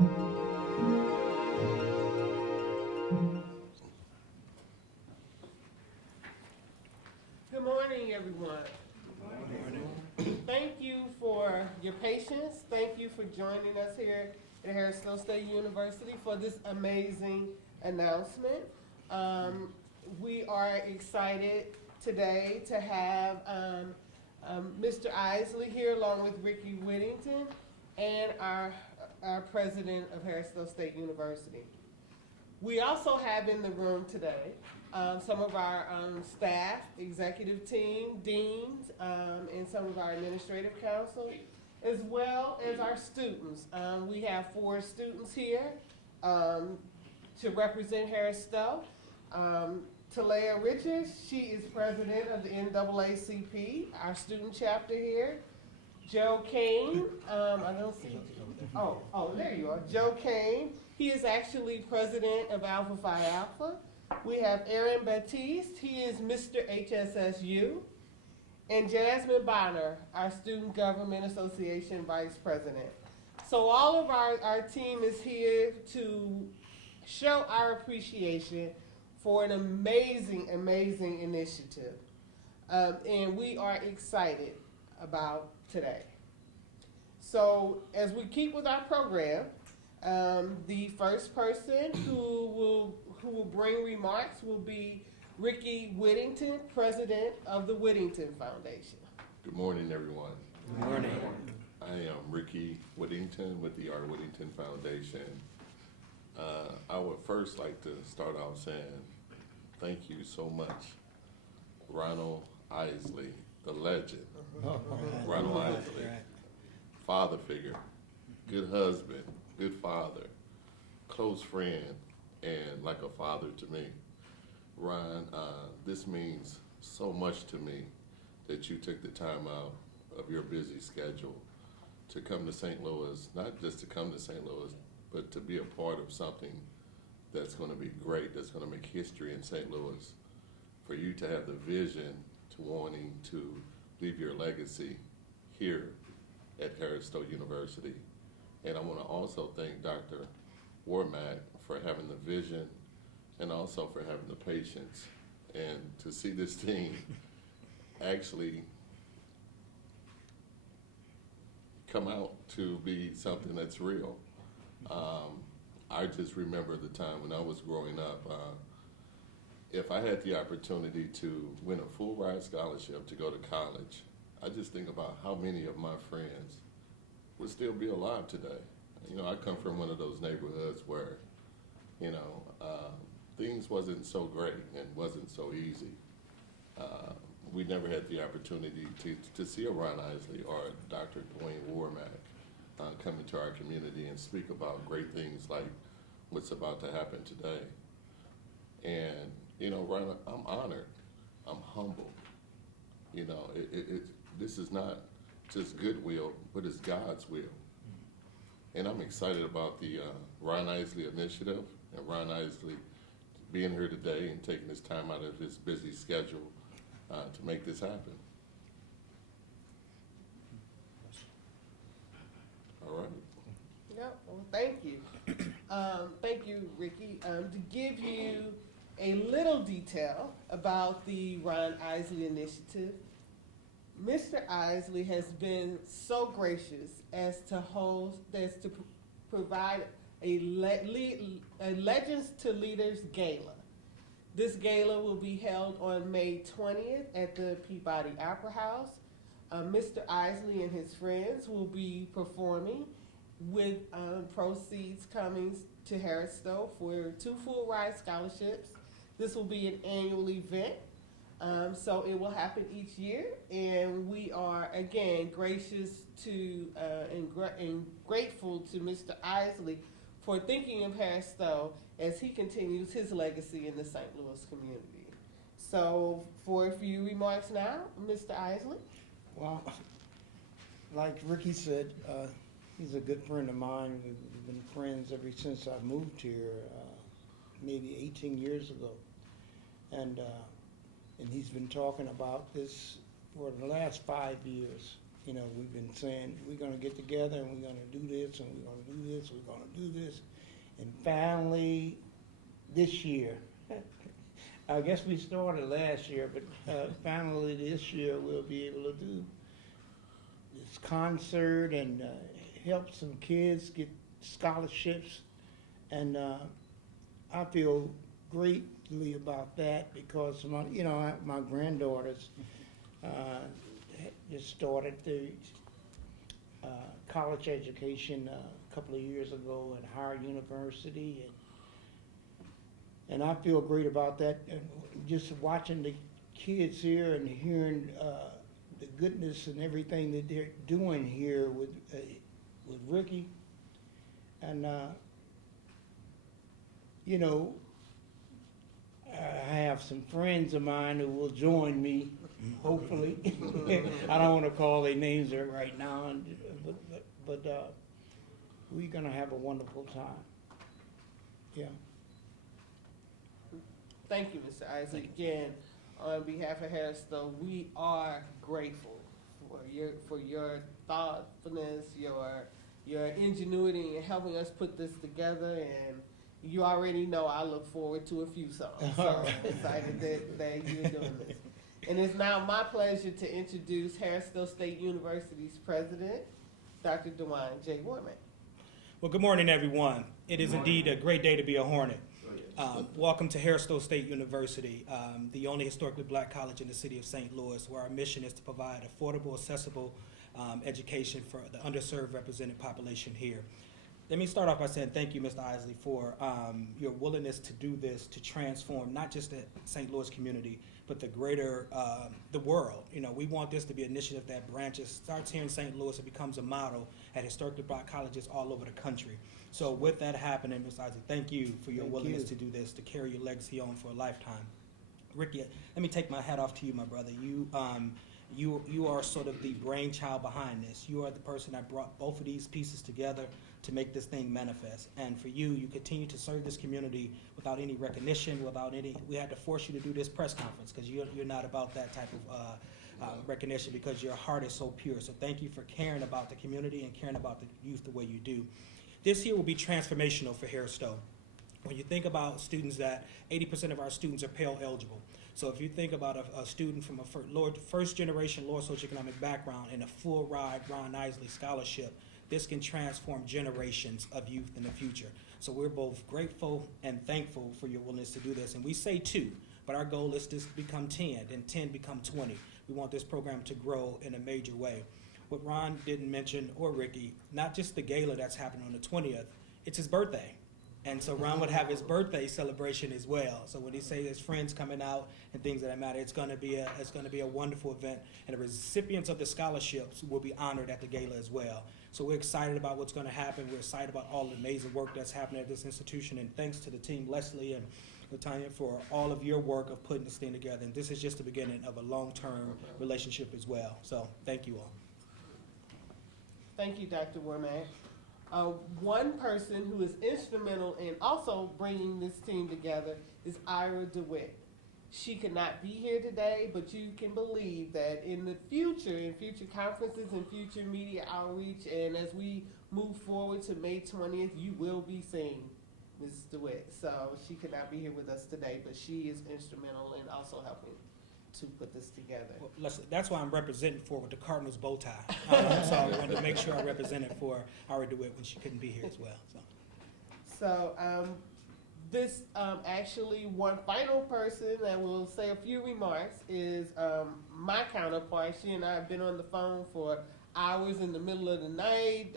Good morning, everyone. Thank you for your patience. Thank you for joining us here at Harris-Stowe State University for this amazing announcement. We are excited today to have Mr. Isley here along with Ricky Whittington and our president of Harris-Stowe State University. We also have in the room today some of our staff, executive team, deans, and some of our administrative council, as well as our students. We have 4 students here to represent Harris-Stowe. Talea Richards, she is president of the NAACP, our student chapter here. Joe Kane, I don't see, oh, there you are, Joe Kane. He is actually president of Alpha Phi Alpha. We have Aaron Baptiste, he is Mr. HSSU. And Jasmine Bonner, our Student Government Association vice president. So all of our team is here to show our appreciation for an amazing, amazing initiative. And we are excited about today. So as we keep with our program, the first person who will bring remarks will be Ricky Whittington, president of the Whittington Foundation. Good morning, everyone. Good morning. I am Ricky Whittington with the R. Whittington Foundation. I would first like to start off saying thank you so much, Ronald Isley, the legend. Ronald Isley, father figure, good husband, good father, close friend, and like a father to me. Ron, this means so much to me that you took the time out of your busy schedule to come to St. Louis, not just to come to St. Louis, but to be a part of something that's going to be great, that's going to make history in St. Louis. For you to have the vision to wanting to leave your legacy here at Harris-Stowe University. And I want to also thank Dr. Warmack for having the vision and also for having the patience. And to see this team actually come out to be something that's real. I just remember the time when I was growing up, if I had the opportunity to win a full ride scholarship to go to college, I just think about how many of my friends would still be alive today. You know, I come from one of those neighborhoods where, you know, things wasn't so great and wasn't so easy. We never had the opportunity to see a Ron Isley or a Dr. Dwaun Warmack come into our community and speak about great things like what's about to happen today. And, you know, Ron, I'm honored, I'm humbled. You know, this is not just goodwill, but it's God's will. And I'm excited about the Ron Isley initiative and Ron Isley being here today and taking his time out of his busy schedule to make this happen. All right. Yep, well, thank you. Thank you, Ricky. To give you a little detail about the Ron Isley initiative, Mr. Isley has been so gracious as to provide a Legends to Leaders Gala. This gala will be held on May 20th at the Peabody Opera House. Mr. Isley and his friends will be performing with proceeds coming to Harris-Stowe for 2 full ride scholarships. This will be an annual event. So it will happen each year, and we are again gracious to and grateful to Mr. Isley for thinking of Harris-Stowe as he continues his legacy in the St. Louis community. So for a few remarks now, Mr. Isley. Well, like Ricky said, he's a good friend of mine. We've been friends ever since I moved here, maybe 18 years ago. And he's been talking about this for the last 5 years. You know, we've been saying, we're gonna get together and we're gonna do this and we're gonna do this, we're gonna do this. And finally, this year, I guess we started last year, but finally this year we'll be able to do this concert and help some kids get scholarships. And I feel greatly about that because my granddaughters just started the college education a couple of years ago at Howard University, and I feel great about that. And just watching the kids here and hearing the goodness and everything that they're doing here with Ricky, and I have some friends of mine who will join me, hopefully. I don't want to call their names right now, but we're going to have a wonderful time. Yeah. Thank you, Mr. Isley. Again, on behalf of Harris-Stowe, we are grateful for your thoughtfulness, your ingenuity in helping us put this together, and you already know I look forward to a few songs. So I'm excited that you're doing this. And it's now my pleasure to introduce Harris-Stowe State University's president, Dr. Dwaun J. Warmack. Well, good morning, everyone. It is indeed a great day to be a Hornet. Welcome to Harris-Stowe State University, the only historically black college in the city of St. Louis, where our mission is to provide affordable, accessible education for the underserved represented population here. Let me start off by saying thank you, Mr. Isley, for your willingness to do this, to transform not just the St. Louis community, but the greater, the world. We want this to be an initiative that starts here in St. Louis and becomes a model at historically black colleges all over the country. So with that happening, Mr. Isley, thank you for your willingness to do this, to carry your legacy on for a lifetime. Ricky, let me take my hat off to you, my brother. You are sort of the brainchild behind this. You are the person that brought both of these pieces together to make this thing manifest. And for you continue to serve this community without any recognition, we had to force you to do this press conference because you're not about that type of recognition because your heart is so pure. So thank you for caring about the community and caring about the youth the way you do. This year will be transformational for Harris-Stowe. When you think about students, that 80% of our students are Pell eligible. So if you think about a student from a first generation lower socioeconomic background and a full ride Ron Isley scholarship, this can transform generations of youth in the future. So we're both grateful and thankful for your willingness to do this. And we say 2, but our goal is to become 10, and 10 become 20. We want this program to grow in a major way. What Ron didn't mention, or Ricky, not just the gala that's happening on the 20th, it's his birthday. And so Ron would have his birthday celebration as well. So when he say his friends coming out and things of that matter, it's going to be a wonderful event. And the recipients of the scholarships will be honored at the gala as well. So we're excited about what's going to happen. We're excited about all the amazing work that's happening at this institution. And thanks to the team, Leslie and Latanya, for all of your work of putting this thing together. And this is just the beginning of a long-term relationship as well. So thank you all. Thank you, Dr. Warmack. One person who is instrumental in also bringing this team together is Ira DeWitt. She could not be here today, but you can believe that in the future, in future conferences and future media outreach, and as we move forward to May 20th, you will be seeing Ms. DeWitt. So she could not be here with us today, but she is instrumental in also helping to put this together. Well, listen, that's why I'm representing for with the Cardinals bow tie. So I wanted to make sure I represented for Ira DeWitt when she couldn't be here as well. So this actually one final person that will say a few remarks is my counterpart. She and I have been on the phone for hours in the middle of the night,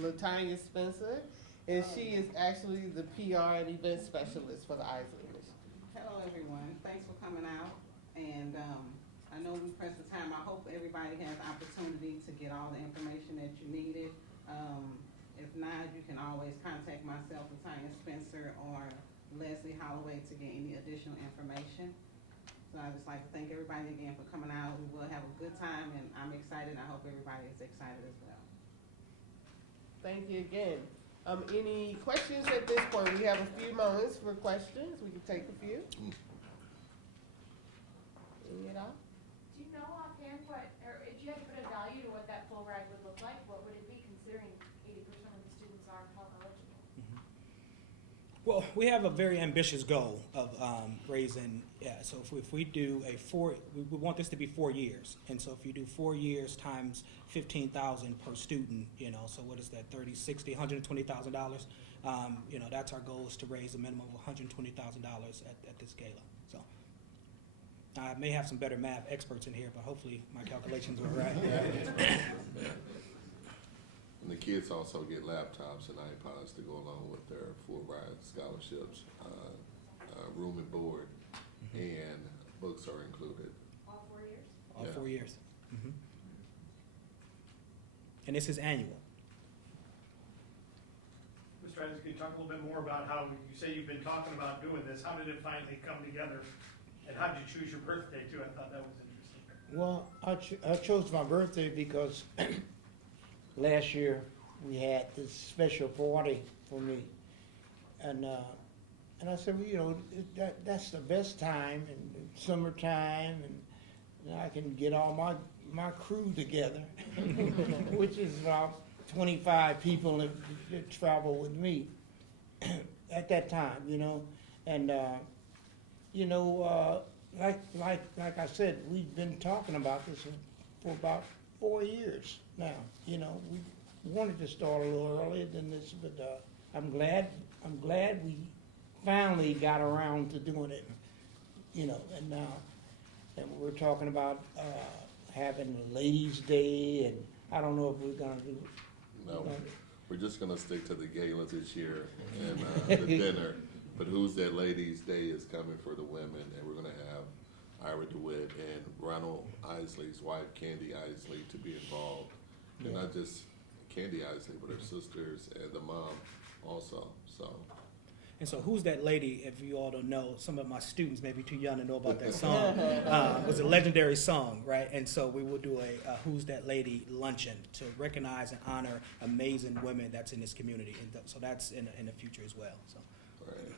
Latanya Spencer, and she is actually the PR and event specialist for the Isley Mission. Hello, everyone. Thanks for coming out. And I know we pressed the time. I hope everybody has opportunity to get all the information that you needed. If not, you can always contact myself, Latanya Spencer, or Leslie Holloway to get any additional information. So I'd just like to thank everybody again for coming out. We will have a good time, and I'm excited. I hope everybody is excited as well. Thank you again. Any questions at this point? We have a few moments for questions. We can take a few. Any at all? Do you know offhand what, or if you had to put a value Well, we have a very ambitious goal of raising, so if we do we want this to be 4 years. And so if you do 4 years times 15,000 per student, you know, so what is that, 30, 60, $120,000? You know, that's our goal, is to raise a minimum of $120,000 at this gala, so. I may have some better math experts in here, but hopefully my calculations were right. And the kids also get laptops and iPods to go along with their full ride scholarships, room and board, and books are included. All 4 years? All Yeah. 4 years. Mhm. And this is annual. Mr. Isaac, can you talk a little bit more about how, you say you've been talking about doing this, how did it finally come together? And how did you choose your birthday too? I thought that was interesting. Well, I chose my birthday because last year we had this special party for me. And I said, well, you know, that's the best time, and summertime, and I can get all my crew together, which is about 25 people that travel with me at that time, you know. And, you know, like I said, we've been talking about this for about 4 years now. You know, we wanted to start a little earlier than this, but I'm glad we finally got around to doing it. You know, and we're talking about having a ladies' day, and I don't know if we're gonna do. No, we're just gonna stick to the gala this year and the dinner. But Who's That Ladies' Day is coming for the women, and we're gonna have Ira DeWitt and Ronald Isley's wife, Candy Isley, to be involved. And not just Candy Isley, but her sisters and the mom also, so. And so Who's That Lady, if you all don't know, some of my students may be too young to know about that song. It was a legendary song, right? And so we will do a Who's That Lady luncheon to recognize and honor amazing women that's in this community. And so that's in the future as well, so. Right.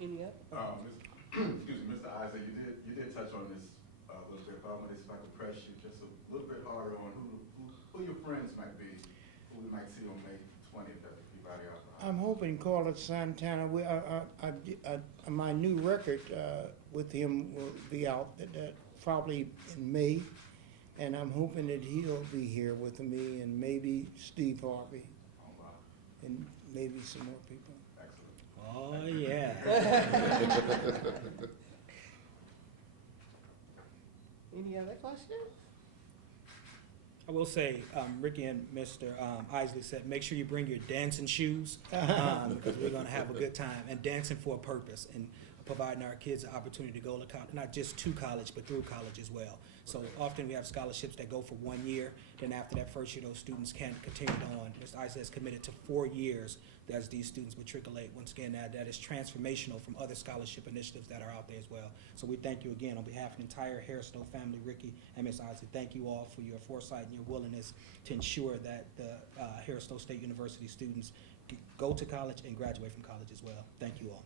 Any other? Excuse me, Mr. Isaac, you did touch on this a little bit, but I wanted to, if I could press you just a little bit harder on who your friends might be, who we might see on May 20th at the Peabody Opera. I'm hoping Carlos Santana. My new record with him will be out probably in May, and I'm hoping that he'll be here with me, and maybe Steve Harvey, Oh, wow. and maybe some more people. Excellent. Oh, yeah. Any other questions? I will say, Ricky and Mr. Isley said, make sure you bring your dancing shoes, because we're gonna have a good time, and dancing for a purpose, and providing our kids the opportunity to go to college, not just to college, but through college as well. So often we have scholarships that go for 1 year, then after that first year, those students can continue on. Mr. Isley has committed to 4 years as these students matriculate. Once again, that is transformational from other scholarship initiatives that are out there as well. So we thank you again on behalf of the entire Harris-Stowe family, Ricky and Ms. Isley. Thank you all for your foresight and your willingness to ensure that the Harris-Stowe State University students go to college and graduate from college as well. Thank you all.